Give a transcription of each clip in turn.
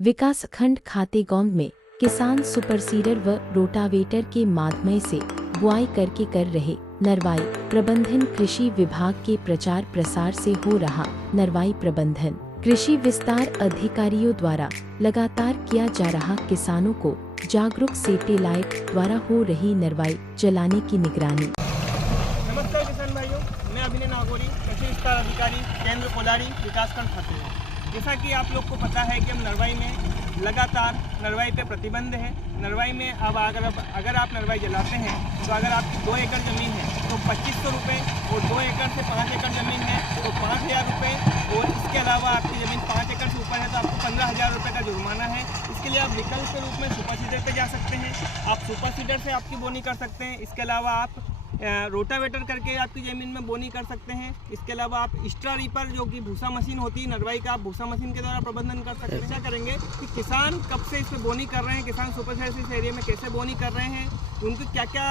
विकासखंड खातेगांव में किसान सुपर सीडर व रोटावेटर के माध्यम से बुआई करके कर रहे नरवाई प्रबंधन। कृषि विभाग के प्रचार प्रसार से हो रहा नरवाई प्रबंधन कृषि विस्तार अधिकारियों द्वारा लगातार किया जा रहा किसानों को जागरूक सैटेलाइट द्वारा हो रही नरवाई चलाने की निगरानी। नमस्कार किसान भाइयों, मैं अभिनय नागौरी, कृषि विस्तार अधिकारी केंद्र कोलारी विकासखंड खाते। जैसा कि आप लोग को पता है कि हम नरवाई में लगातार नरवाई पे प्रतिबंध है। नरवाई में अब अगर आप नरवाई जलाते हैं तो अगर आपकी 2 एकड़ ज़मीन है तो 2500 रुपये, और 2 एकड़ से 5 एकड़ ज़मीन है तो 5000 रुपये, और इसके अलावा आपकी ज़मीन 5 एकड़ से ऊपर है तो आपको 15,000 रुपये का जुर्माना है। इसके लिए आप विकल्प के रूप में सुपर सीडर पे जा सकते हैं। आप सुपर सीडर से आपकी बोनी कर सकते हैं। इसके अलावा आप रोटावेटर करके आपकी ज़मीन में बोनी कर सकते हैं। इसके अलावा आप एक्स्ट्रा रीपर जो कि भूसा मशीन होती है नरवाई का, आप भूसा मशीन के द्वारा प्रबंधन कर सकते हैं। क्या करेंगे कि किसान कब से इस पर बोनी कर रहे हैं, किसान सुपर सीडर से इस एरिया में कैसे बोनी कर रहे हैं, उनको क्या क्या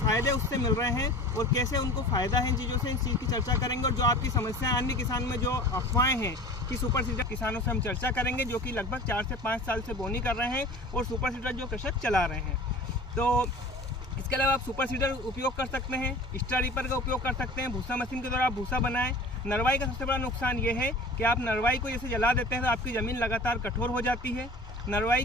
फ़ायदे उससे मिल रहे हैं और कैसे उनको फ़ायदा है इन चीज़ों से, इन चीज़ की चर्चा करेंगे। और जो आपकी समस्याएं अन्य किसान में जो अफवाहें हैं कि सुपर सीडर किसानों से हम चर्चा करेंगे जो कि लगभग 4 से 5 साल से बोनी कर रहे हैं और सुपर सीडर जो कृषक चला रहे हैं। तो इसके अलावा आप सुपर सीडर उपयोग कर सकते हैं, एक्स्ट्रा रीपर का उपयोग कर सकते हैं, भूसा मशीन के द्वारा आप भूसा बनाएं। नरवाई का सबसे बड़ा नुकसान ये है कि आप नरवाई को जैसे जला देते हैं तो आपकी ज़मीन लगातार कठोर हो जाती है। नरवाई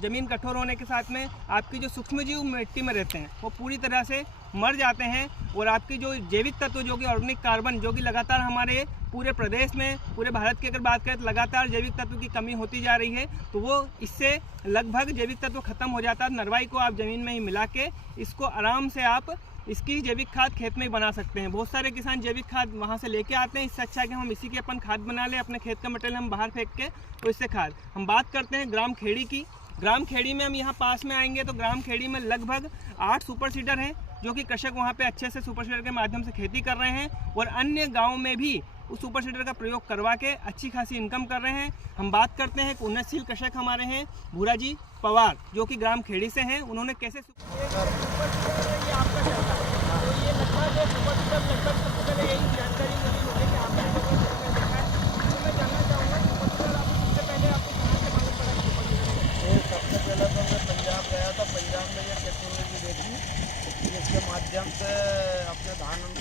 ज़मीन कठोर होने के साथ में आपकी जो सूक्ष्मजीव मिट्टी में रहते हैं वो पूरी तरह से मर जाते हैं, और आपकी जो जैविक तत्व जो कि ऑर्गेनिक कार्बन जो कि लगातार हमारे पूरे प्रदेश में, पूरे भारत की अगर बात करें तो लगातार जैविक तत्व की कमी होती जा रही है, तो वो इससे लगभग जैविक तत्व खत्म हो जाता है। नरवाई को आप ज़मीन में ही मिला के इसको आराम से आप इसकी जैविक खाद खेत में ही बना सकते हैं। बहुत सारे किसान जैविक खाद वहाँ से लेके आते हैं, इससे अच्छा है कि हम इसी की अपन खाद बना लें, अपने खेत का मटेरियल हम बाहर फेंक के तो इससे खाद। हम बात करते हैं ग्राम खेड़ी की। ग्राम खेड़ी में हम यहाँ पास में आएंगे तो ग्राम खेड़ी में लगभग 8 सुपर सीडर हैं जो कि कृषक वहाँ पे अच्छे से सुपर सीडर के माध्यम से खेती कर रहे हैं, और अन्य गाँव में भी उस सुपर सीडर का प्रयोग करवा के अच्छी खासी इनकम कर रहे हैं। हम बात करते हैं उन्नतशील कृषक हमारे हैं भूरा जी पवार जो कि ग्राम खेड़ी से हैं। उन्होंने कैसे इसके माध्यम से अपने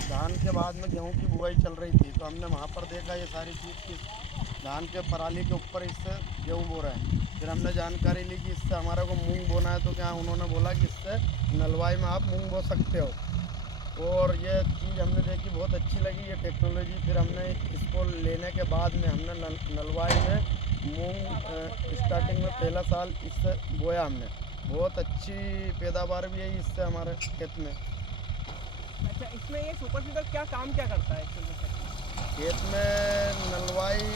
धान के बाद में गेहूं की बुआई चल रही थी, तो हमने वहाँ पर देखा ये सारी चीज़ की धान के पराली के ऊपर इससे गेहूं बो रहा है। फिर हमने जानकारी ली कि इससे हमारे को मूंग बोना है, तो क्या उन्होंने बोला कि इससे नलवाई में आप मूंग बो सकते हो, और ये चीज़ हमने देखी, बहुत अच्छी लगी ये टेक्नोलॉजी। फिर हमने इसको लेने के बाद में हमने नलवाई में मूंग स्टार्टिंग में पहला साल इससे बोया हमने, बहुत अच्छी पैदावार भी है इससे हमारे खेत में। अच्छा, इसमें ये सुपर सीडर क्या काम क्या करता है खेत में? नलवाई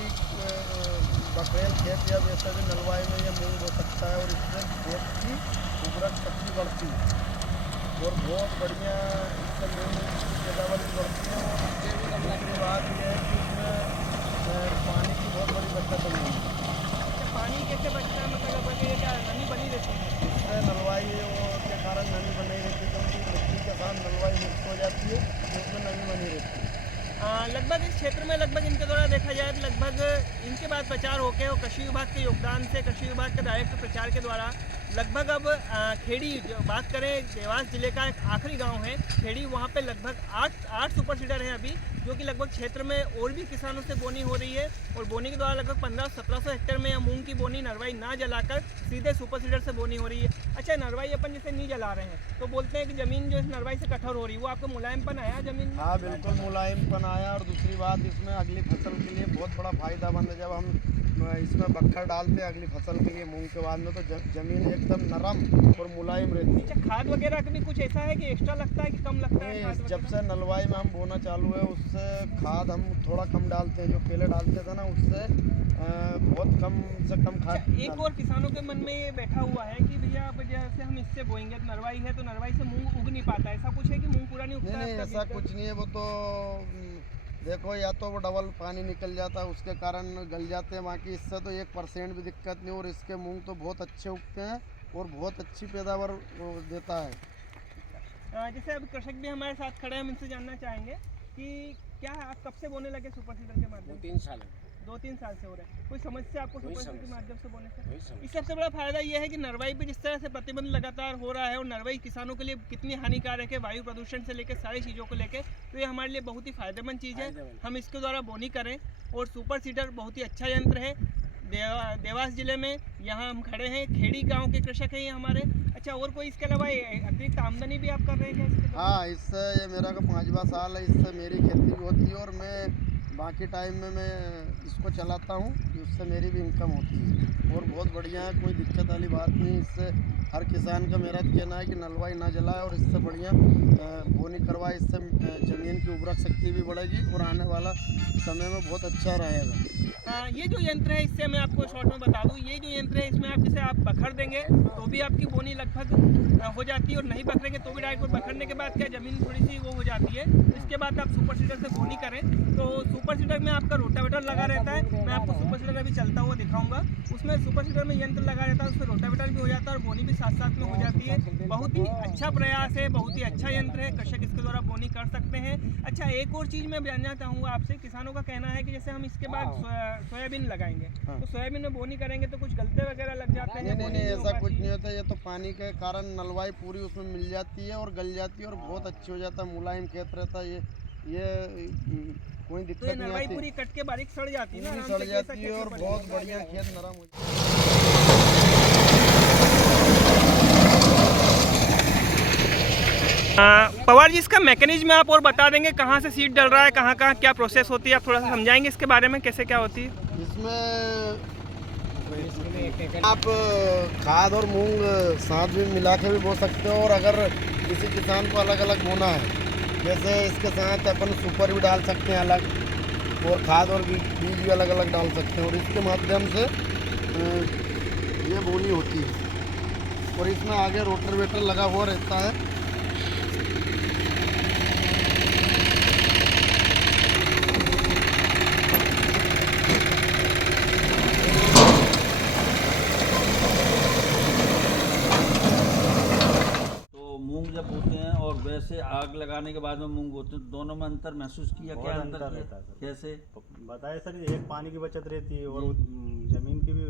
बकरेल खेत या वैसे भी नलवाई में ये मूंग हो सकता है, और इससे खेत की उर्वरक शक्ति बढ़ती है और बहुत बढ़िया इससे मूंग की पैदावार भी बढ़ती है। और दूसरी बात यह है कि इसमें पानी की बहुत बड़ी बचत होगी। पानी कैसे बचता है, मतलब क्या नमी बनी रहती है? इससे नलवाई के कारण नमी बनी रहती है, क्योंकि मिट्टी के साथ नलवाई मिक्स हो जाती है तो उसमें नमी बनी रहती है। लगभग इस क्षेत्र में लगभग इनके द्वारा देखा जाए तो लगभग इनके बाद प्रचार होकर और कृषि विभाग के योगदान से, कृषि विभाग के डायरेक्ट प्रचार के द्वारा लगभग अब खेड़ी जो बात करें देवास जिले का एक आखिरी गांव है खेड़ी, वहां पे लगभग 8 सुपर सीडर हैं अभी, जो कि लगभग क्षेत्र में और भी किसानों से बोनी हो रही है, और बोनी के द्वारा लगभग 1500-1700 हेक्टेयर में मूंग की बोनी नरवाई ना जलाकर सीधे सुपर सीडर से बोनी हो रही है। अच्छा, नरवाई अपन जैसे नहीं जला रहे हैं तो बोलते हैं कि ज़मीन जो इस नरवाई से कठोर हो रही है, वो आपको मुलायमपन आया ज़मीन में? हाँ, बिल्कुल मुलायमपन आया। और दूसरी बात, इसमें अगली फसल के लिए बहुत बड़ा फ़ायदामंद है। जब हम इसमें बखर डालते हैं अगली फसल के लिए मूंग के बाद में, तो ज़मीन एकदम नरम और मुलायम रहती है। अच्छा, खाद वगैरह का भी कुछ ऐसा है कि एक्स्ट्रा लगता है कि कम लगता है खाद? जब से नलवाई में हम बोना चालू है उससे खाद हम थोड़ा कम डालते हैं, जो पहले डालते थे ना उससे बहुत कम से कम खाद। एक और किसानों के मन में ये बैठा हुआ है कि भैया अब जैसे हम इससे बोएंगे तो नरवाई है तो नरवाई से मूंग उग नहीं पाता, ऐसा कुछ है कि मूंग पूरा नहीं उगता? नहीं, ऐसा कुछ नहीं है। वो तो देखो, या तो वो डबल पानी निकल जाता है उसके कारण गल जाते हैं, बाकी इससे तो 1% भी दिक्कत नहीं। और इसके मूंग तो बहुत अच्छे उगते हैं और बहुत अच्छी पैदावार देता है। जैसे अब कृषक भी हमारे साथ खड़े हैं, हम इनसे जानना चाहेंगे कि क्या आप कब से बोने लगे सुपर सीडर के माध्यम? 3 साल है। 2-3 साल से हो रहा है। कोई समस्या आपको सुपर सीडर के माध्यम से बोने से? इससे सबसे बड़ा फायदा ये है कि नरवाई पे जिस तरह से प्रतिबंध लगातार हो रहा है और नरवाई किसानों के लिए कितनी हानिकारक है वायु प्रदूषण से लेकर सारी चीज़ों को लेकर, तो ये हमारे लिए बहुत ही फायदेमंद चीज़ है। हम इसके द्वारा बोनी करें और सुपर सीडर बहुत ही अच्छा यंत्र है। देवास जिले में यहाँ हम खड़े हैं, खेड़ी गांव के कृषक हैं ये हमारे। अच्छा, और कोई इसके अलावा अतिरिक्त आमदनी भी आप कर रहे हैं क्या? हाँ, इससे ये मेरा का 5वां साल है, इससे मेरी खेती भी होती है और मैं बाकी टाइम में मैं इसको चलाता हूँ, जिससे मेरी भी इनकम होती है और बहुत बढ़िया है, कोई दिक्कत वाली बात नहीं। इससे हर किसान का मेरा कहना है कि नलवाई ना जलाए और इससे बढ़िया बोनी करवाए। इससे ज़मीन की उर्वरक शक्ति भी बढ़ेगी और आने वाला समय में बहुत अच्छा रहेगा। ये जो यंत्र है, इससे मैं आपको शॉर्ट में बता दूं, ये जो यंत्र है इसमें आप जैसे आप बखर देंगे तो भी आपकी बोनी लगभग हो जाती है और नहीं बखरेंगे तो भी डायरेक्ट बखरने के बाद क्या ज़मीन थोड़ी सी वो हो जाती है। इसके बाद आप सुपर सीडर से बोनी करें तो सुपर सीडर में आपका रोटावेटर लगा रहता है। मैं आपको सुपर सीडर अभी चलता हुआ दिखाऊंगा। उसमें सुपर सीडर में यंत्र लगा रहता है, उसमें रोटावेटर भी हो जाता है और बोनी भी साथ साथ में हो जाती है। बहुत ही अच्छा प्रयास है, बहुत ही अच्छा यंत्र है, कृषक इसके द्वारा बोनी कर सकते हैं। अच्छा, एक और चीज़ मैं जानना चाहूँगा आपसे, किसानों का कहना है कि जैसे हम इसके बाद सोयाबीन लगाएंगे तो सोयाबीन में बोनी करेंगे तो कुछ गलते वगैरह लग जाते हैं? नहीं, ऐसा कुछ नहीं होता। ये तो पानी के कारण नलवाई पूरी उसमें मिल जाती है और गल जाती है और बहुत अच्छी हो जाता है, मुलायम खेत रहता है। ये कोई दिक्कत नहीं आती। नलवाई पूरी कट के बारीक सड़ जाती है ना? सड़ जाती है और बहुत बढ़िया खेत नरम हो जाता है। पवार जी, इसका मैकेनिज्म आप और बता देंगे, कहाँ से सीड डल रहा है, कहाँ कहाँ क्या प्रोसेस होती है, आप थोड़ा सा समझाएंगे इसके बारे में कैसे क्या होती है? इसमें आप खाद और मूंग साथ भी मिला के भी बो सकते हो और अगर किसी किसान को अलग अलग बोना है, जैसे इसके साथ अपन सुपर भी डाल सकते हैं अलग और खाद और बीज भी अलग अलग डाल सकते हैं और इसके माध्यम से ये बोनी होती है। और इसमें आगे रोटावेटर लगा हुआ रहता है। जब बोते हैं और वैसे आग लगाने के बाद में मूंग बोते हैं, दोनों में अंतर महसूस किया? क्या अंतर रहता है? कैसे बताए सर? एक पानी की बचत रहती है और जमीन की भी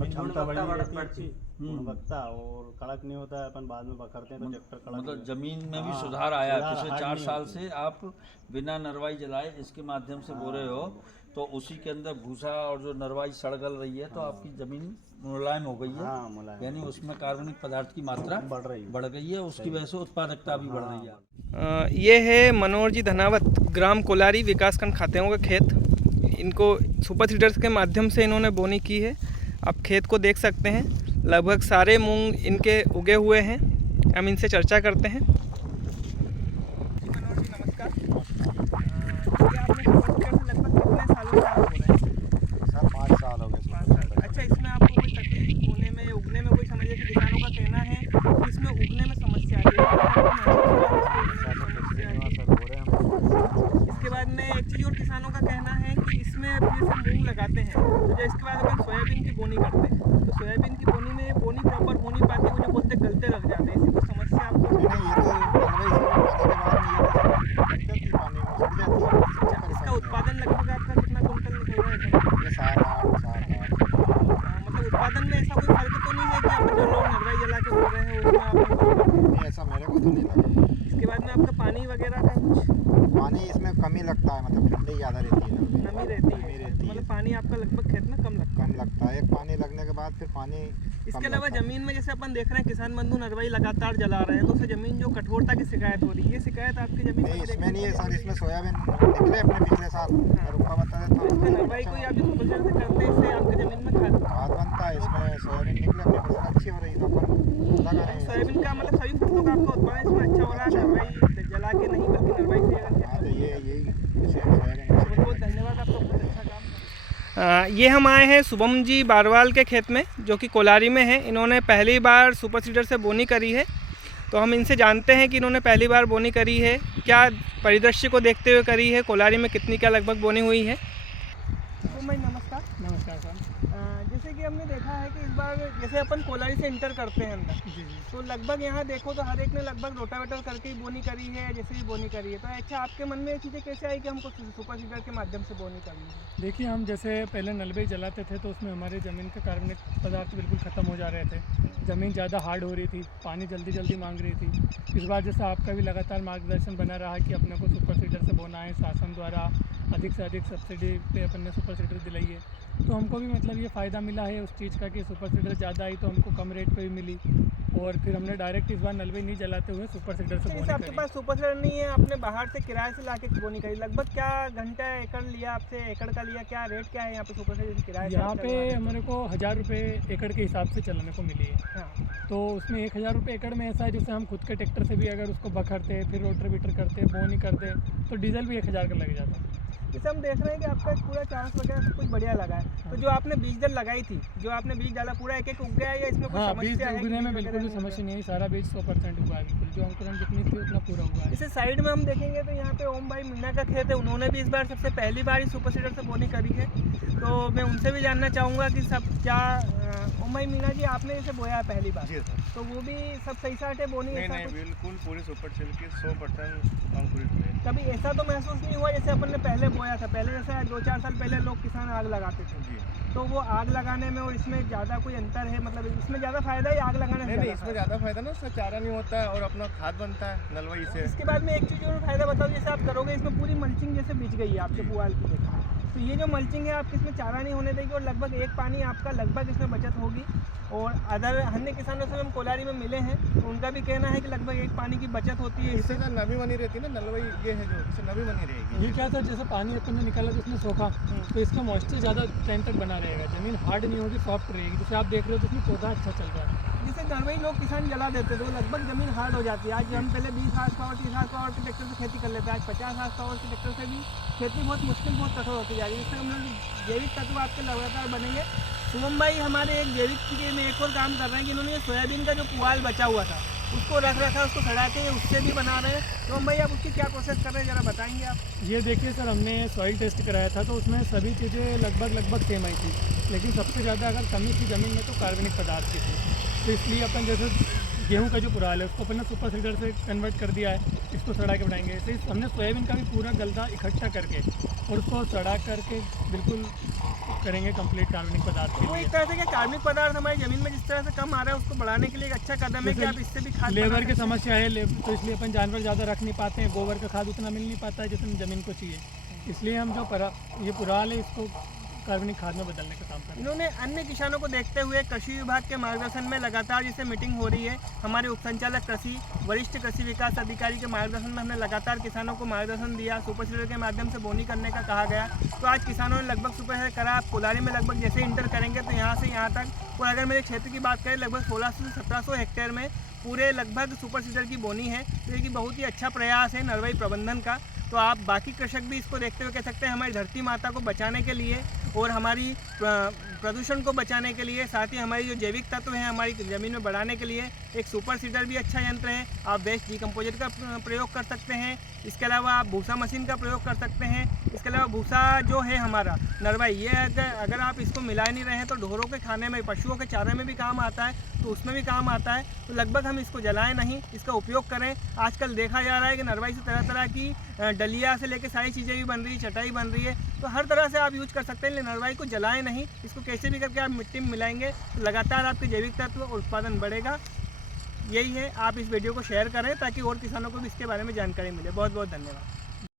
क्षमता बढ़ी रहती है, गुणवत्ता, और कड़क नहीं होता है। अपन बाद में बखरते हैं तो ट्रैक्टर कड़क, मतलब जमीन में भी सुधार आया है। पिछले 4 साल से आप बिना नरवाई जलाए इसके माध्यम से बो रहे हो तो उसी के अंदर भूसा और जो नरवाई सड़गल रही है तो आपकी जमीन मुलायम हो गई है, यानी उसमें कार्बनिक पदार्थ की मात्रा बढ़ गई है, उसकी वजह से उत्पादकता भी बढ़ रही है। ये है मनोहर जी धनावत, ग्राम कोलारी, विकासखंड खातेओं का खेत। इनको सुपर सीडर्स के माध्यम से इन्होंने बोनी की है। आप खेत को देख सकते हैं, लगभग सारे मूंग इनके उगे हुए हैं। हम इनसे चर्चा करते हैं। मनोहर जी नमस्कार। ये आपने सुपर सीडर से लगभग कितने सालों से आप बो रहे हैं? सर 5 साल हो गए। 5 साल। अच्छा, इसमें आपको कोई तकलीफ होने में, उगने में कोई समझिए कि किसानों का कहना है कि इसमें उगने में समस्या आती है। इसके बाद में एक चीज़ और किसानों का कहना है कि इसमें जैसे मूंग लगाते हैं तो इसके बाद अपन सोयाबीन की बोनी करते हैं तो सोयाबीन की बोनी में बोनी प्रॉपर हो नहीं पाती, वो जो बोलते गलते लग जाते हैं। इसकी कोई समस्या आपको? इसका उत्पादन लगभग आपका कितना कुंटल निकल रहा है? मतलब उत्पादन में ऐसा कोई फर्क तो नहीं है कि आप जो लोग नरवाई जला के बोल रहे हैं उसमें आप? ऐसा मेरे को तो नहीं लगा। इसके बाद में आपका पानी वगैरह का कुछ? पानी इसमें कमी लगता है, मतलब ठंडी ज़्यादा रहती है, नमी रहती है, मतलब पानी आपका लगभग खेत में कम लगता है। एक पानी लगने के बाद फिर पानी। इसके अलावा ज़मीन में जैसे अपन देख रहे हैं किसान बंधु नरवाई लगातार जला रहे हैं तो उससे ज़मीन जो कठोरता की शिकायत हो रही है, ये शिकायत आपकी ज़मीन नहीं, इसमें नहीं है सर। इसमें सोयाबीन निकले अपने पिछले साल, रुका बता देता हूँ। इसमें नरवाई कोई आप जो सुपर सीडर से करते हैं इससे आपकी ज़मीन में खाद बनता है। इसमें सोयाबीन निकले, अपनी फसल अच्छी हो रही है तो अपन लगा रहे हैं। सोयाबीन का मतलब सभी फसलों का आपका उत्पादन इसमें अच्छा हो रहा है, नरवाई जला के नहीं बल्कि नरवाई से। बहुत धन्यवाद आपका, बहुत अच्छा काम। ये हम आए हैं शुभम जी बारवाल के खेत में जो कि कोलारी में है। इन्होंने पहली बार सुपर सीडर से बोनी करी है तो हम इनसे जानते हैं कि इन्होंने पहली बार बोनी करी है, क्या परिदृश्य को देखते हुए करी है, कोलारी में कितनी क्या लगभग बोनी हुई है। तो मैं नमस्कार। नमस्कार सर। जैसे कि हमने देखा है कि इस बार जैसे अपन कोलारी से इंटर करते हैं अंदर, जी जी। तो लगभग यहाँ देखो तो हर एक ने लगभग रोटावेटर करके ही बोनी करी है, जैसे भी बोनी करी है। तो अच्छा, आपके मन में ये चीज़ें कैसे आई कि हमको सुपर सीडर के माध्यम से बोनी करनी है? देखिए, हम जैसे पहले नलबे जलाते थे तो उसमें हमारी ज़मीन के कार्बनिक पदार्थ बिल्कुल ख़त्म हो जा रहे थे, ज़मीन ज़्यादा हार्ड हो रही थी, पानी जल्दी जल्दी मांग रही थी। इस बार जैसे आपका भी लगातार मार्गदर्शन बना रहा कि अपने को सुपर सीडर से बोना है, शासन द्वारा अधिक से अधिक सब्सिडी पे अपन ने सुपर सीडर दिलाई है, तो हमको भी मतलब ये फ़ायदा मिला है उस चीज़ का कि सुपर सीडर ज़्यादा आई तो हमको कम रेट पे भी मिली, और फिर हमने डायरेक्ट इस बार नलबे नहीं जलाते हुए सुपर सीडर से जैसे बोनी आपके करी। पास सुपर सीडर नहीं है, आपने बाहर से किराए से लाके बोनी करी, लगभग क्या घंटा एकड़ लिया आपसे, एकड़ का लिया, क्या रेट क्या है यहाँ पे सुपर सीडर किराए से? यहाँ पे हमारे को 1000 रुपये एकड़ के हिसाब से चलाने को मिली है। हाँ, तो उसमें 1000 रुपये एकड़ में ऐसा है जैसे हम खुद के ट्रैक्टर से भी अगर उसको बखरते फिर रोटर बीटर करते बोनी करते तो डीजल भी 1000 का लग जाता। जैसे हम देख रहे हैं कि आपका पूरा चांस वगैरह सब कुछ बढ़िया लगा है, तो जो आपने बीज दल लगाई थी, जो आपने बीज डाला पूरा एक एक उग गया है या इसमें कोई हाँ, बीज समस्या है? उगने में बीज बिल्कुल वगैरह भी नहीं समस्या नहीं है, सारा बीज 100% हुआ है, बिल्कुल जो अंकुरण जितनी थी उतना पूरा हुआ है। जैसे साइड में हम देखेंगे तो यहाँ पे ओम भाई मीणा का खेत है, उन्होंने भी इस बार सबसे पहली बार ही सुपर सीडर से बोनी करी है, तो मैं उनसे भी जानना चाहूँगा कि सब क्या ओम भाई मीणा जी आपने इसे बोया है पहली बार, जी सर। तो वो भी सब सही साट है बोनी? नहीं ऐसा नहीं, कुछ? बिल्कुल पूरी सुपर सिल्क की 100% अंकुरित हुए। कभी ऐसा तो महसूस नहीं हुआ जैसे अपन ने पहले बोया था, पहले जैसे 2-4 साल पहले लोग किसान आग लगाते थे, जी तो वो आग लगाने में और इसमें ज़्यादा कोई अंतर है? मतलब इसमें ज़्यादा फायदा है आग लगाने से? नहीं नहीं, ज़्यादा इसमें ज़्यादा फायदा ना, उससे चारा नहीं होता है और अपना खाद बनता है नलवई से। इसके बाद में एक चीज़ और फायदा बताओ, जैसे आप करोगे इसमें पूरी मल्चिंग जैसे बिछ गई है आपके पुआल की जगह, तो ये जो मल्चिंग है आपकी इसमें चारा नहीं होने देगी और लगभग एक पानी आपका लगभग इसमें बचत होगी। और अदर अन्य किसानों से हम कोलारी में मिले हैं तो उनका भी कहना है कि लगभग एक पानी की बचत होती है इससे इससे। ना नमी बनी रहती है ना, नलवई ये है जो इससे नमी बनी रहेगी। ये क्या था, जैसे पानी अपन ने निकाला तो उसमें सोखा तो इसका मॉइस्चर ज़्यादा टाइम तक बना रहेगा, ज़मीन हार्ड नहीं होगी, सॉफ्ट रहेगी। जैसे आप देख रहे हो तो उसमें पौधा अच्छा चल रहा है। जिसे नरवई लोग किसान जला देते थे, तो लगभग ज़मीन हार्ड हो जाती है। आज हम पहले 20 हार्स पावर 30 हार्स पावर के ट्रैक्टर से खेती कर लेते हैं, आज 50 हार्स पावर के ट्रैक्टर से भी खेती बहुत मुश्किल, बहुत कठोर होती जा रही है। इससे हम लोग जैविक तत्व आपके लगातार बनेंगे। शुभम भाई हमारे एक जैविक के में एक और काम कर रहे हैं कि इन्होंने ये सोयाबीन का जो पुआल बचा हुआ था उसको रख रखा, उसको सड़ा के उससे भी बना रहे हैं। शुभम भाई आप उसकी क्या प्रोसेस कर रहे हैं, ज़रा बताएंगे आप? ये देखिए सर, हमने सॉइल टेस्ट कराया था तो उसमें सभी चीज़ें लगभग सेम आई थी, लेकिन सबसे ज़्यादा अगर कमी थी ज़मीन में तो कार्बनिक पदार्थ की थी। तो इसलिए अपन जैसे गेहूं का जो पुराल है उसको अपन ने सुपर सीडर से कन्वर्ट कर दिया है, इसको सड़ा के बनाएंगे। ऐसे ही हमने सोयाबीन का भी पूरा गलदा इकट्ठा करके और उसको सड़ा करके बिल्कुल करेंगे कंप्लीट कार्बनिक पदार्थ के वो लिए। एक तरह से क्या कार्बनिक पदार्थ हमारी ज़मीन में जिस तरह से कम आ रहा है उसको बढ़ाने के लिए एक अच्छा कदम है कि आप इससे भी खाद बना लेबर की सकते हैं। समस्या है, तो इसलिए अपन जानवर ज़्यादा रख नहीं पाते हैं, गोबर का खाद उतना मिल नहीं पाता है जितना ज़मीन को चाहिए, इसलिए हम जो ये पुराल है इसको कार्बनिक खाद में बदलने का काम कर रहे हैं। इन्होंने अन्य किसानों को देखते हुए कृषि विभाग के मार्गदर्शन में लगातार जैसे मीटिंग हो रही है, हमारे उप संचालक कृषि, वरिष्ठ कृषि विकास अधिकारी के मार्गदर्शन में हमने लगातार किसानों को मार्गदर्शन दिया। सुपर सीडर के माध्यम से बोनी करने का कहा गया, तो आज किसानों ने लगभग सुपर सीडर करा। आप कोलारी में लगभग जैसे इंटर करेंगे तो यहाँ से यहाँ तक, और अगर मेरे क्षेत्र की बात करें लगभग 1600 से 1700 हेक्टेयर में पूरे लगभग सुपर सीडर की बोनी है। तो ये बहुत ही अच्छा प्रयास है नरवई प्रबंधन का। तो आप बाकी कृषक भी इसको देखते हुए कह सकते हैं हमारी धरती माता को बचाने के लिए और हमारी प्रदूषण को बचाने के लिए, साथ ही हमारी जो जैविक तत्व हैं हमारी ज़मीन में बढ़ाने के लिए एक सुपर सीडर भी अच्छा यंत्र है। आप वेस्ट डिकम्पोजर का प्रयोग कर सकते हैं, इसके अलावा आप भूसा मशीन का प्रयोग कर सकते हैं। इसके अलावा भूसा जो है हमारा नरवाई, ये अगर आप इसको मिला नहीं रहे हैं तो ढोरों के खाने में, पशुओं के चारे में भी काम आता है, तो उसमें भी काम आता है। तो लगभग हम इसको जलाएं नहीं, इसका उपयोग करें। आजकल देखा जा रहा है कि नरवाई से तरह तरह की डलिया से लेकर सारी चीज़ें भी बन रही है, चटाई बन रही है, तो हर तरह से आप यूज कर सकते हैं। लेकिन नरवाई को जलाएं नहीं, इसको कैसे भी करके आप मिट्टी में मिलाएंगे तो लगातार आपके जैविक तत्व और उत्पादन बढ़ेगा। यही है, आप इस वीडियो को शेयर करें ताकि और किसानों को भी इसके बारे में जानकारी मिले। बहुत बहुत धन्यवाद।